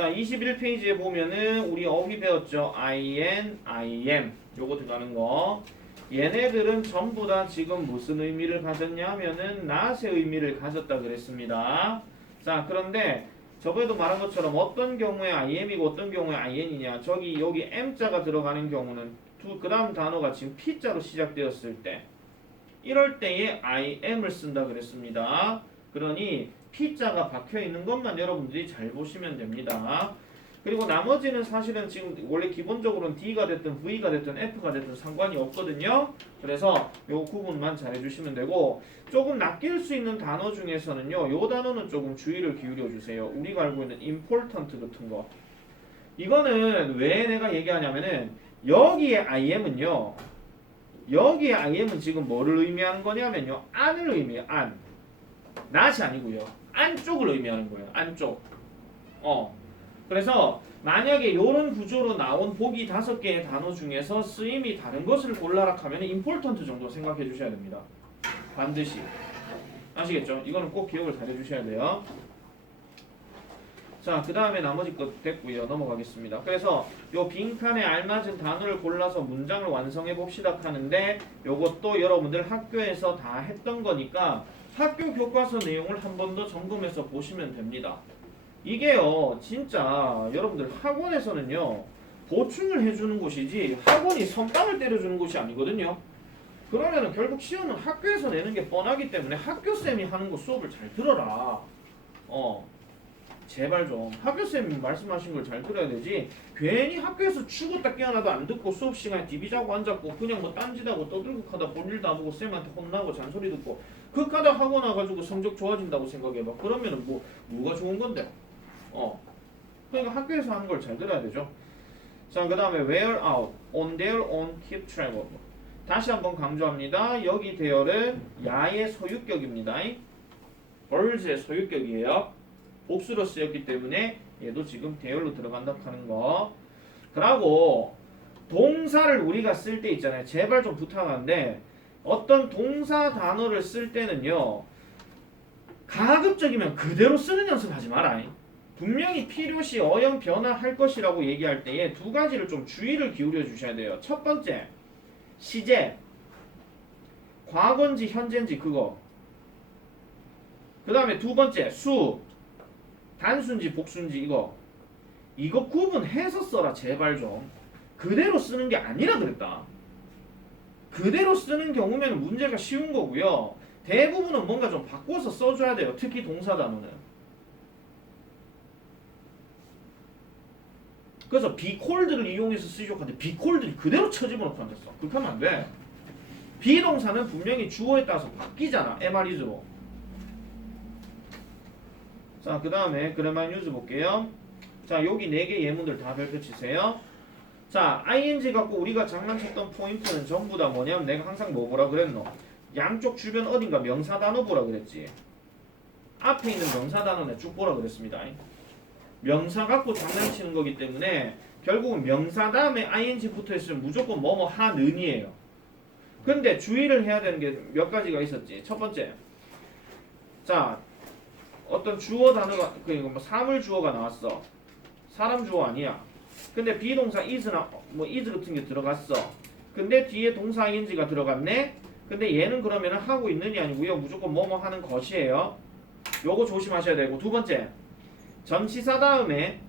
자, 21페이지에 보면은 우리 어휘 배웠죠. IN, IM. 요거 들어가는 거. 얘네들은 전부 다 지금 무슨 의미를 가졌냐면은 not의 의미를 가졌다 그랬습니다. 자, 그런데 저번에도 말한 것처럼 어떤 경우에 IM이고 어떤 경우에 IN이냐. 저기 여기 M자가 들어가는 경우는 두 그다음 단어가 지금 P자로 시작되었을 때 이럴 때에 IM을 쓴다 그랬습니다. 그러니 P자가 박혀 있는 것만 여러분들이 잘 보시면 됩니다. 그리고 나머지는 사실은 지금 원래 기본적으로는 D가 됐든 V가 됐든 F가 됐든 상관이 없거든요. 그래서 요 구분만 잘 해주시면 되고 조금 낚일 수 있는 단어 중에서는요. 요 단어는 조금 주의를 기울여 주세요. 우리가 알고 있는 important 같은 거. 이거는 왜 내가 얘기하냐면은 여기에 IM은요. 여기에 IM은 지금 뭐를 의미하는 거냐면요. 안을 의미해요. 안. 낫이 아니고요. 안쪽을 의미하는 거예요. 안쪽. 어. 그래서 만약에 이런 구조로 나온 보기 다섯 개의 단어 중에서 쓰임이 다른 것을 골라라 하면 important 정도 생각해 주셔야 됩니다. 반드시. 아시겠죠? 이거는 꼭 기억을 잘 해주셔야 돼요. 자, 그 다음에 나머지 것 됐고요. 넘어가겠습니다. 그래서 요 빈칸에 알맞은 단어를 골라서 문장을 완성해 봅시다 하는데 요것도 여러분들 학교에서 다 했던 거니까 학교 교과서 내용을 한 번 더 점검해서 보시면 됩니다. 이게요, 진짜 여러분들 학원에서는요, 보충을 해주는 곳이지 학원이 선빵을 때려주는 곳이 아니거든요. 그러면은 결국 시험은 학교에서 내는 게 뻔하기 때문에 학교 쌤이 하는 거 수업을 잘 들어라. 어, 제발 좀 학교 쌤이 말씀하신 걸 잘 들어야 되지. 괜히 학교에서 죽었다 깨어나도 안 듣고 수업 시간에 디비자고 앉았고 그냥 뭐 딴짓하고 떠들고 하다 볼 일도 안 보고 쌤한테 혼나고 잔소리 듣고 그하다 학원 와가지고 성적 좋아진다고 생각해봐. 그러면은 뭐 뭐가 좋은 건데? 어. 그러니까 학교에서 하는 걸 잘 들어야 되죠. 자, 그 다음에 wear out, on their own, keep track of. 다시 한번 강조합니다. 여기 대열은 야의 소유격입니다. birds의 소유격이에요. 복수로 쓰였기 때문에 얘도 지금 대열로 들어간다 하는 거. 그러고 동사를 우리가 쓸 때 있잖아요. 제발 좀 부탁하는데 어떤 동사 단어를 쓸 때는요. 가급적이면 그대로 쓰는 연습하지 마라. 분명히 필요시 어연 변화할 것이라고 얘기할 때에 두 가지를 좀 주의를 기울여 주셔야 돼요. 첫 번째, 시제, 과거인지 현재인지 그거. 그 다음에 두 번째, 수, 단수인지 복수인지 이거. 이거 구분해서 써라 제발 좀. 그대로 쓰는 게 아니라 그랬다. 그대로 쓰는 경우면 문제가 쉬운 거고요. 대부분은 뭔가 좀 바꿔서 써줘야 돼요. 특히 동사 단어는. 그래서 비콜드를 이용해서 쓰려고 하는데 비콜드를 그대로 쳐집어놓고 앉았어. 그렇게 하면 안 돼. 비동사는 분명히 주어에 따라서 바뀌잖아. MR이즈로. 자, 그 다음에 그래만 유즈 볼게요. 자, 여기 네 개 예문들 다 별표 치세요. 자, ing 갖고 우리가 장난쳤던 포인트는 전부 다 뭐냐면 내가 항상 뭐 보라 그랬노? 양쪽 주변 어딘가 명사 단어 보라 그랬지. 앞에 있는 명사 단어는 쭉 보라 그랬습니다. 명사 갖고 장난치는 거기 때문에 결국은 명사 다음에 ing 붙어 있으면 무조건 뭐뭐 하는이에요. 근데 주의를 해야 되는 게 몇 가지가 있었지. 첫 번째, 자 어떤 주어 단어가 그러니까 뭐 사물 주어가 나왔어. 사람 주어 아니야. 근데 비동사 is나 뭐 is 같은 게 들어갔어. 근데 뒤에 동사 ing가 들어갔네. 근데 얘는 그러면 하고 있는이 아니고요. 무조건 뭐뭐 하는 것이에요. 요거 조심하셔야 되고 두 번째. 전치사 다음에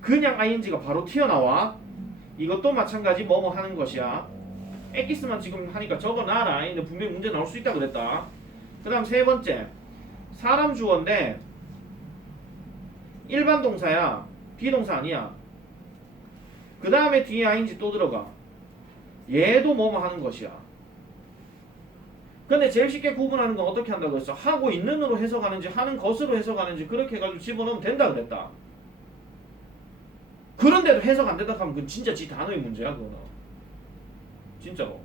그냥 ing가 바로 튀어나와. 이것도 마찬가지 뭐뭐 하는 것이야. 엑기스만 지금 하니까 적어놔라. 근데 분명히 문제 나올 수 있다 그랬다. 그 다음 세 번째. 사람 주어인데 일반 동사야. 비동사 아니야. 그 다음에 뒤에 ing 또 들어가. 얘도 뭐뭐 하는 것이야. 근데 제일 쉽게 구분하는 건 어떻게 한다고 했어? 하고 있는으로 해석하는지 하는 것으로 해석하는지 그렇게 해가지고 집어넣으면 된다 그랬다. 그런데도 해석 안 된다 하면 그건 진짜 지 단어의 문제야 그거는. 진짜로.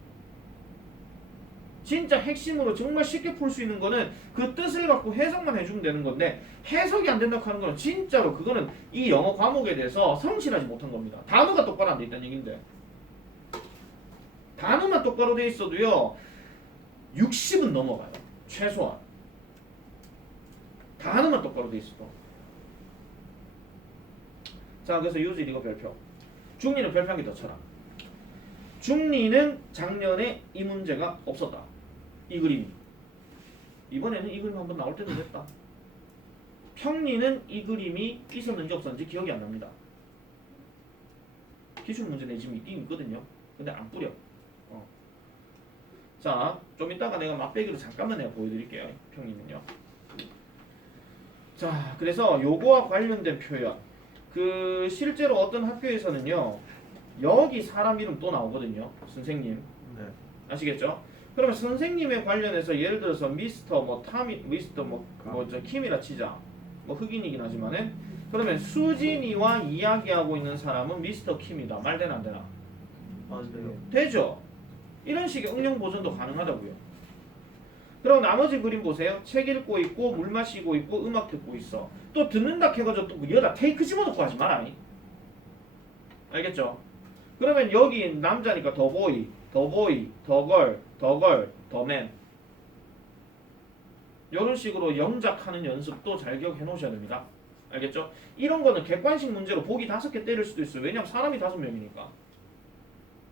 진짜 핵심으로 정말 쉽게 풀 수 있는 거는 그 뜻을 갖고 해석만 해주면 되는 건데 해석이 안 된다고 하는 거는 진짜로 그거는 이 영어 과목에 대해서 성실하지 못한 겁니다. 단어가 똑바로 안 돼 있다는 얘긴데 단어만 똑바로 돼 있어도요 60은 넘어가요 최소한 단어만 똑바로 돼 있어도 자 그래서 유질 이거 별표. 중리는 별표 한개더 쳐라. 중리는 작년에 이 문제가 없었다. 이 그림이. 이번에는 이 그림 한번 나올 때도 됐다. 평리는 이 그림이 있었는지 없었는지 기억이 안 납니다. 기출 문제 내지금 있긴 있거든요. 근데 안 뿌려. 어. 자, 좀 이따가 내가 맛배기로 잠깐만 내가 보여드릴게요. 평리는요. 자, 그래서 요거와 관련된 표현. 그 실제로 어떤 학교에서는요. 여기 사람 이름 또 나오거든요. 선생님. 네. 아시겠죠? 그러면 선생님에 관련해서 예를 들어서 미스터 뭐 타미 미스터 뭐 뭐저 킴이라 치자. 뭐 흑인이긴 하지만은 그러면 수진이와 이야기하고 있는 사람은 미스터 킴이다. 말 되나 안 되나? 맞아요. 되죠. 이런 식의 응용 보존도 가능하다고요. 그럼 나머지 그림 보세요. 책 읽고 있고 물 마시고 있고 음악 듣고 있어. 또 듣는다 해가지고 또 여기다 테이크 집어넣고 하지 마라. 알겠죠? 그러면 여기 남자니까 더 보이, 더 보이, 더 걸, 더 걸, 더맨. 이런 식으로 영작하는 연습도 잘 기억해 놓으셔야 됩니다. 알겠죠? 이런 거는 객관식 문제로 보기 다섯 개 때릴 수도 있어요. 왜냐면 사람이 다섯 명이니까.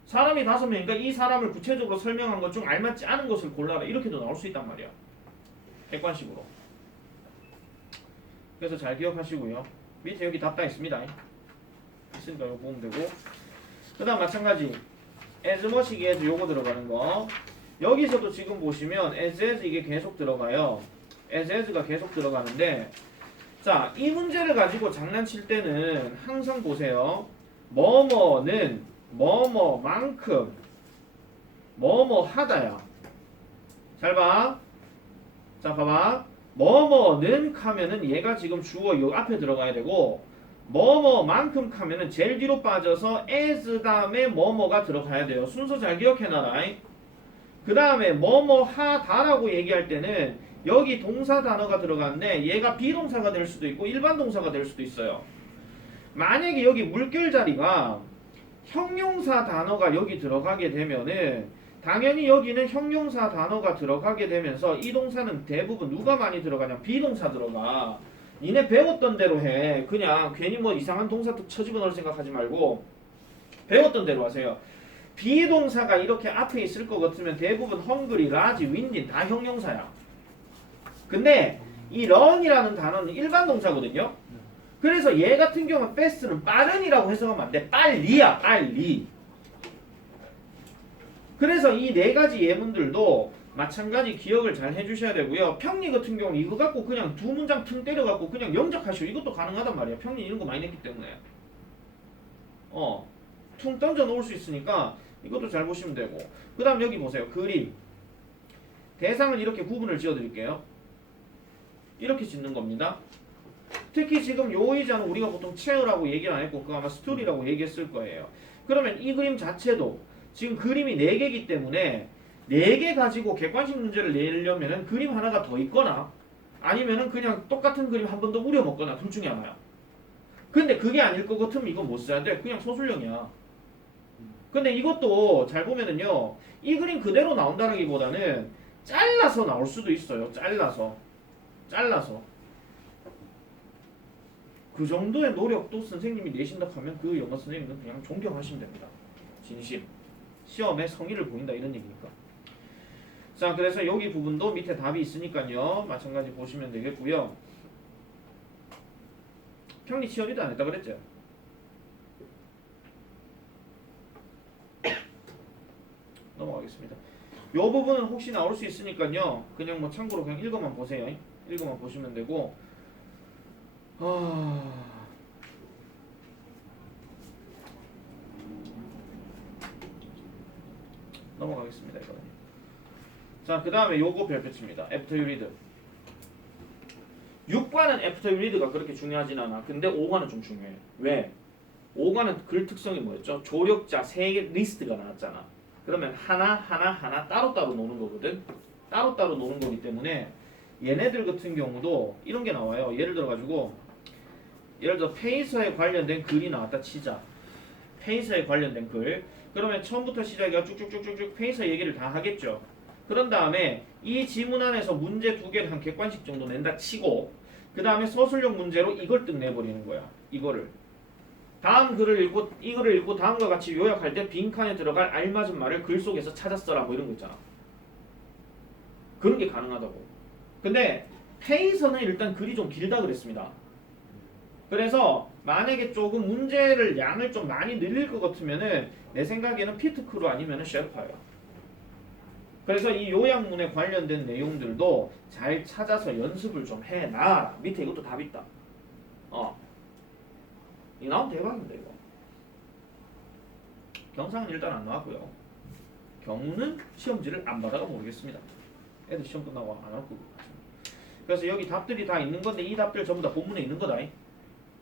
사람이 다섯 명이니까 이 사람을 구체적으로 설명한 것 중 알맞지 않은 것을 골라라 이렇게도 나올 수 있단 말이야 객관식으로 그래서 잘 기억하시고요 밑에 여기 답다 있습니다 있으니까 이거 보면 되고 그 다음 마찬가지 as much as 요거 들어가는 거 여기서도 지금 보시면 as as 이게 계속 들어가요 as as가 계속 들어가는데 자 이 문제를 가지고 장난칠 때는 항상 보세요 뭐뭐는 뭐뭐만큼 뭐뭐 하다야. 잘 봐. 자, 봐봐. 뭐뭐는 하면은 얘가 지금 주어 요 앞에 들어가야 되고 뭐뭐만큼 하면은 제일 뒤로 빠져서 as 다음에 뭐뭐가 들어가야 돼요. 순서 잘 기억해놔라. 그 다음에 뭐뭐 하다라고 얘기할 때는 여기 동사 단어가 들어갔는데 얘가 비동사가 될 수도 있고 일반 동사가 될 수도 있어요. 만약에 여기 물결 자리가 형용사 단어가 여기 들어가게 되면은 당연히 여기는 형용사 단어가 들어가게 되면서 이 동사는 대부분 누가 많이 들어가냐 비동사 들어가 니네 배웠던 대로 해 그냥 괜히 뭐 이상한 동사 또 쳐집어 넣을 생각하지 말고 배웠던 대로 하세요 비동사가 이렇게 앞에 있을 것 같으면 대부분 헝그리, 라지, 윈딘 다 형용사야 근데 이 런이라는 단어는 일반 동사거든요 그래서 얘 같은 경우는 fast는 빠른이라고 해석하면 안 돼. 빨리야, 빨리. 그래서 이 네 가지 예문들도 마찬가지 기억을 잘 해주셔야 되고요. 평리 같은 경우는 이거 갖고 그냥 두 문장 퉁 때려갖고 그냥 영작하시오. 이것도 가능하단 말이야. 평리 이런 거 많이 냈기 때문에. 어, 퉁 던져 놓을 수 있으니까 이것도 잘 보시면 되고. 그 다음 여기 보세요. 그림. 대상은 이렇게 구분을 지어 드릴게요. 이렇게 짓는 겁니다. 특히 지금 요 의자는 우리가 보통 체어라고 얘기를 안 했고 그거 아마 스토리라고 얘기했을 거예요. 그러면 이 그림 자체도 지금 그림이 4개이기 때문에 4개 가지고 객관식 문제를 내려면은 그림 하나가 더 있거나 아니면은 그냥 똑같은 그림 한 번 더 우려 먹거나 둘 중에 하나야. 근데 그게 아닐 것 같으면 이건 못 써야 돼. 그냥 소술형이야. 근데 이것도 잘 보면은요. 이 그림 그대로 나온다기보다는 잘라서 나올 수도 있어요. 잘라서. 잘라서. 그 정도의 노력도 선생님이 내신다 하면 그 영어 선생님은 그냥 존경하시면 됩니다. 진심. 시험에 성의를 보인다 이런 얘기니까. 자, 그래서 여기 부분도 밑에 답이 있으니까요. 마찬가지 보시면 되겠고요. 평리 치열이도 안 했다 그랬죠? 넘어가겠습니다. 요 부분은 혹시 나올 수 있으니까요. 그냥 뭐 참고로 그냥 읽어만 보세요. 읽어만 보시면 되고. 아... 넘어가겠습니다. 이거는. 자, 그 다음에 요거 you read. 6과는 After you read가 그렇게 중요하진 않아. 근데 5과는 좀 중요해. 왜? 5과는 글 특성이 뭐였죠? 조력자 세개 리스트가 나왔잖아. 그러면 하나 하나 하나 따로따로 노는 거거든. 따로따로 노는 거기 때문에 얘네들 같은 경우도 이런 게 나와요. 예를 들어 가지고 예를 들어 페이서에 관련된 글이 나왔다 치자. 페이서에 관련된 글. 그러면 처음부터 시작이가 쭉쭉쭉쭉쭉 페이서 얘기를 다 하겠죠. 그런 다음에 이 지문 안에서 문제 두 개를 한 객관식 정도 낸다 치고 그 다음에 서술형 문제로 이걸 뜩 내버리는 거야. 이거를. 다음 글을 읽고 이 글을 읽고 다음과 같이 요약할 때 빈칸에 들어갈 알맞은 말을 글 속에서 찾았어라 뭐 이런 거 있잖아. 그런 게 가능하다고. 근데 페이서는 일단 글이 좀 길다 그랬습니다. 그래서 만약에 조금 문제를 양을 좀 많이 늘릴 것 같으면은 내 생각에는 피트크루 아니면은 셰르파예요. 그래서 이 요약문에 관련된 내용들도 잘 찾아서 연습을 좀 해놔. 밑에 이것도 답 있다. 어. 이 나오면 대박인데 이거. 경상은 일단 안 나왔고요. 경우는 시험지를 안 받아가 모르겠습니다. 애들 시험 끝나고 안 같습니다. 그래서 여기 답들이 다 있는 건데 이 답들 전부 다 본문에 있는 거다.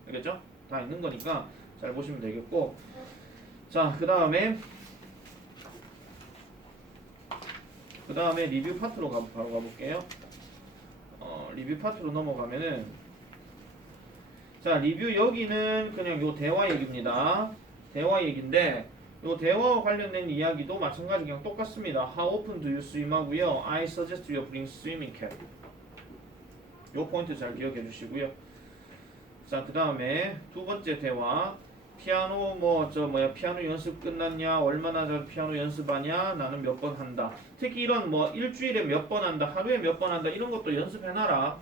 알겠죠? 다 있는 거니까 잘 보시면 되겠고. 자, 그 다음에 그 다음에 리뷰 파트로 가, 바로 가볼게요. 어, 리뷰 파트로 넘어가면은 자 리뷰 여기는 그냥 요 대화 얘기입니다. 대화 얘기인데 요 대화와 관련된 이야기도 마찬가지 그냥 똑같습니다. How often do you swim 하고요. I suggest you bring swimming cap. 요 포인트 잘 기억해 주시고요. 자, 그 다음에 두 번째 대화. 피아노 뭐 저 뭐야 피아노 연습 끝났냐 얼마나 잘 피아노 연습하냐 나는 몇 번 한다. 특히 이런 뭐 일주일에 몇 번 한다 하루에 몇 번 한다 이런 것도 연습해놔라.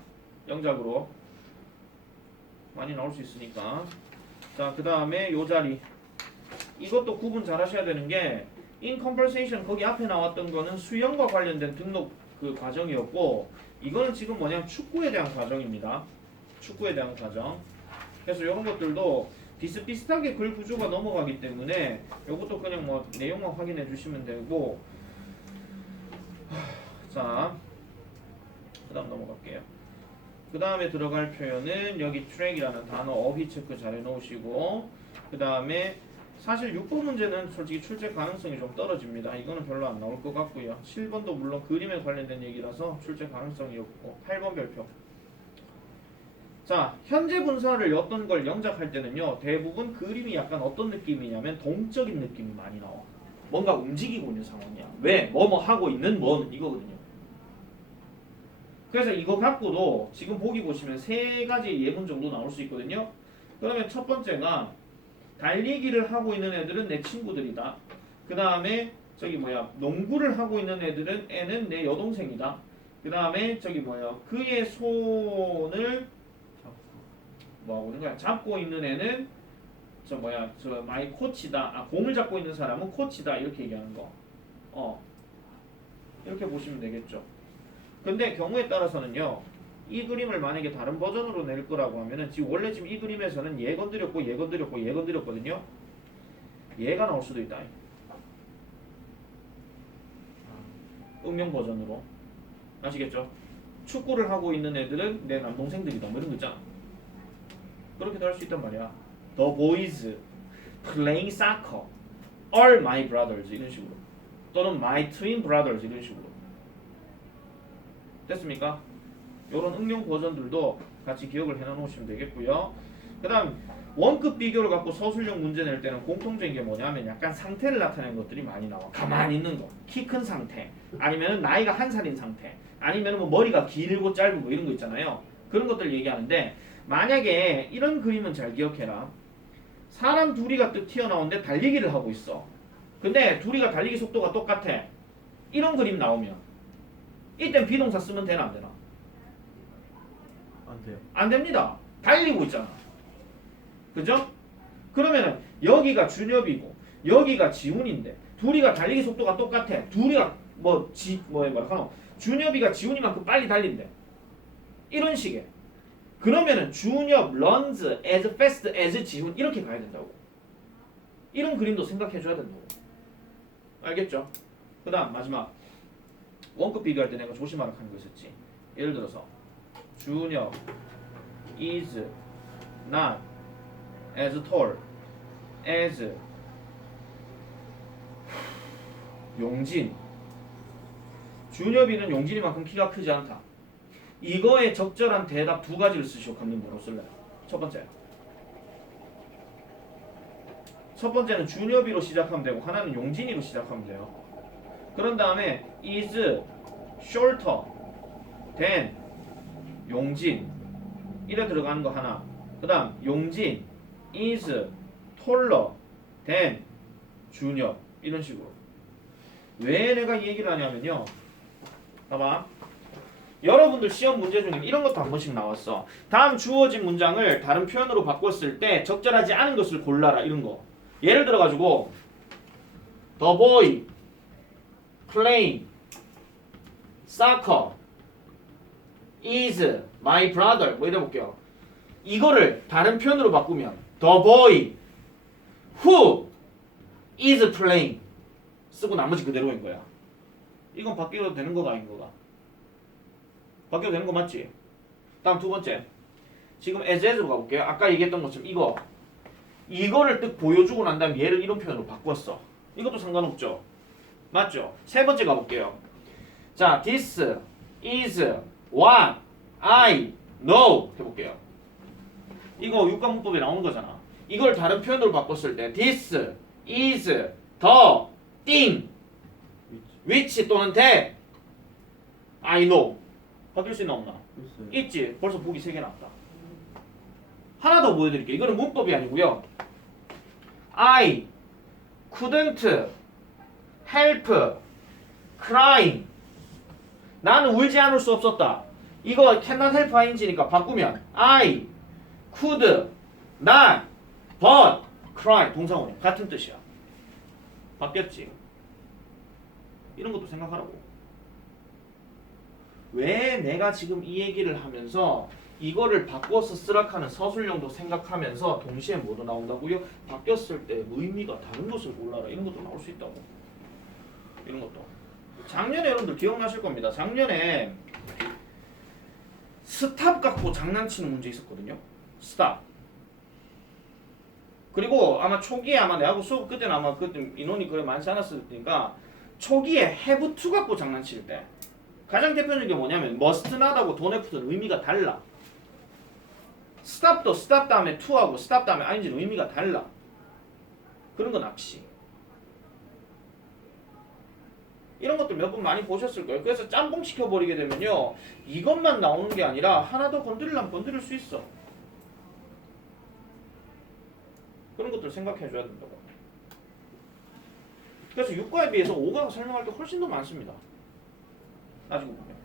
영작으로. 많이 나올 수 있으니까. 자그 다음에 요 자리. 이것도 구분 잘 하셔야 되는 게 in conversation 거기 앞에 나왔던 거는 수영과 관련된 등록 그 과정이었고 이거는 지금 뭐냐면 축구에 대한 과정입니다. 축구에 대한 과정. 그래서 이런 것들도 비슷비슷하게 글 구조가 넘어가기 때문에 이것도 그냥 뭐 내용만 확인해 주시면 되고 자 그다음 넘어갈게요. 그 다음에 들어갈 표현은 여기 트랙이라는 단어 어휘 체크 잘 해놓으시고 그 다음에 사실 6번 문제는 솔직히 출제 가능성이 좀 떨어집니다. 이거는 별로 안 나올 것 같고요. 7번도 물론 그림에 관련된 얘기라서 출제 가능성이 없고 8번 별표 자, 현재 분사를 어떤 걸 영작할 때는요, 대부분 그림이 약간 어떤 느낌이냐면 동적인 느낌이 많이 나와. 뭔가 움직이고 있는 상황이야. 왜? 뭐뭐 하고 있는 뭔 이거거든요. 그래서 이거 갖고도 지금 보기 보시면 세 가지 예문 정도 나올 수 있거든요. 그러면 첫 번째가 달리기를 하고 있는 애들은 내 친구들이다. 그 다음에 저기 뭐야 농구를 하고 있는 애들은 애는 내 여동생이다. 그 다음에 저기 뭐야 그의 손을 뭐 하고 있는? 잡고 있는 애는 저 뭐야 저 마이 코치다. 아 공을 잡고 있는 사람은 코치다 이렇게 얘기하는 거. 어 이렇게 보시면 되겠죠. 근데 경우에 따라서는요. 이 그림을 만약에 다른 버전으로 낼 거라고 하면은 지금 원래 지금 이 그림에서는 얘 건드렸고 얘 건드렸고 얘 건드렸거든요. 얘가 나올 수도 있다. 응용 버전으로 아시겠죠? 축구를 하고 있는 애들은 내 남동생들이다. 뭐 이런 거 있잖아. 그렇게도 할 수 있단 말이야. The boys playing soccer are my brothers 이런 식으로 또는 my twin brothers 이런 식으로 됐습니까? 이런 응용 버전들도 같이 기억을 해놓으시면 되겠고요. 그 다음 원급 비교를 갖고 서술형 문제 낼 때는 공통적인 게 뭐냐면 약간 상태를 나타내는 것들이 많이 나와. 가만히 있는 거, 키 큰 상태, 아니면 나이가 한 살인 상태, 아니면 뭐 머리가 길고 짧고 이런 거 있잖아요. 그런 것들 얘기하는데 만약에 이런 그림은 잘 기억해라. 사람 둘이가 뜩 튀어나오는데 달리기를 하고 있어. 근데 둘이가 달리기 속도가 똑같아. 이런 그림 나오면 이땐 비동사 쓰면 되나 안 되나? 안 돼요. 안 됩니다. 달리고 있잖아. 그죠? 그러면은 여기가 준엽이고 여기가 지훈인데 둘이가 달리기 속도가 똑같아. 둘이가 뭐지 뭐야 뭐야 하노 준엽이가 지훈이만큼 빨리 달린대. 이런 식의. 그러면은 준엽 runs as fast as 지훈 이렇게 가야 된다고. 이런 그림도 생각해 줘야 된다고. 알겠죠? 그 다음 마지막 원급 비교할 때 내가 조심하라 하는 거 있었지. 예를 들어서 준엽 is not as tall as 용진 준엽이는 용진이만큼 키가 크지 않다. 이거에 적절한 대답 두 가지를 쓰시오. 감독 뭐로 쓸래요? 첫 번째. 첫 번째는 준엽이로 시작하면 되고 하나는 용진이로 시작하면 돼요. 그런 다음에 is shorter than 용진 이래 들어가는 거 하나. 그다음 용진 is taller than junior 이런 식으로 왜 내가 이 얘기를 하냐면요 봐봐 여러분들 시험 문제 중에 이런 것도 한 번씩 나왔어. 다음 주어진 문장을 다른 표현으로 바꿨을 때 적절하지 않은 것을 골라라 이런 거. 예를 들어 가지고 the boy playing soccer is my brother. 뭐 이래 볼게요. 이거를 다른 표현으로 바꾸면 the boy who is playing. 쓰고 나머지 그대로인 거야. 이건 바뀌어도 되는 거가 아닌 거가. 바뀌어도 되는 거 맞지? 다음 두 번째. 지금 as as로 가볼게요. 아까 얘기했던 것처럼 이거 이거를 뜩 보여주고 난 다음에 얘를 이런 표현으로 바꿨어. 이것도 상관없죠. 맞죠? 세 번째 가볼게요. 자, this is what I know 해볼게요. 이거 육가문법에 나오는 거잖아. 이걸 다른 표현으로 바꿨을 때 this is the thing which 또는 that I know 바뀔 수 있나 없나? 있어요. 있지. 벌써 보기 세 개 나왔다. 하나 더 보여드릴게요. 이거는 문법이 아니고요. I couldn't help crying. 나는 울지 않을 수 없었다. 이거 cannot help ing니까 바꾸면 I could not but cry 동사원이 같은 뜻이야. 바뀌었지. 이런 것도 생각하라고. 왜 내가 지금 이 얘기를 하면서 이거를 바꿔서 쓰라카는 서술형도 생각하면서 동시에 뭐도 나온다고요? 바뀌었을 때 의미가 다른 것을 몰라라. 이런 것도 나올 수 있다고. 이런 것도. 작년에 여러분들 기억나실 겁니다. 작년에 스탑 갖고 장난치는 문제 있었거든요. 스탑. 그리고 아마 초기에 아마 내하고 수업 그때는 아마 그때 인원이 그래 많지 않았을 테니까 초기에 have to 갖고 장난칠 때 가장 대표적인 게 뭐냐면 not하고 don't have는 의미가 달라. stop도 stop 다음에 to하고 stop 다음에 ing는 의미가 달라. 그런 건 낚시. 이런 것들 몇 번 많이 보셨을 거예요. 그래서 짬뽕 시켜버리게 되면요. 이것만 나오는 게 아니라 하나 더 건드리려면 건드릴 수 있어. 그런 것들 생각해 줘야 된다고. 그래서 6과에 비해서 5과가 설명할 때 훨씬 더 많습니다. 나중에 보면.